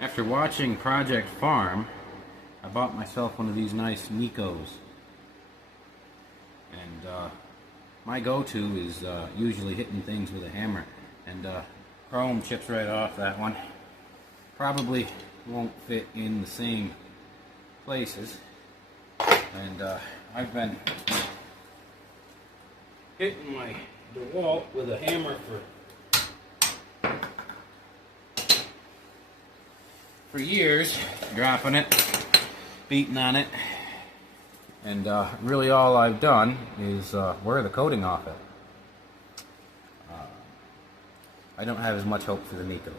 After watching Project Farm, I bought myself one of these nice Neikos. And my go-to is usually hitting things with a hammer. And chrome chips right off that one. Probably won't fit in the same places. And I've been hitting my DeWalt with a hammer for years, dropping it, beating on it, and really all I've done is wear the coating off it. I don't have as much hope for the Neiko.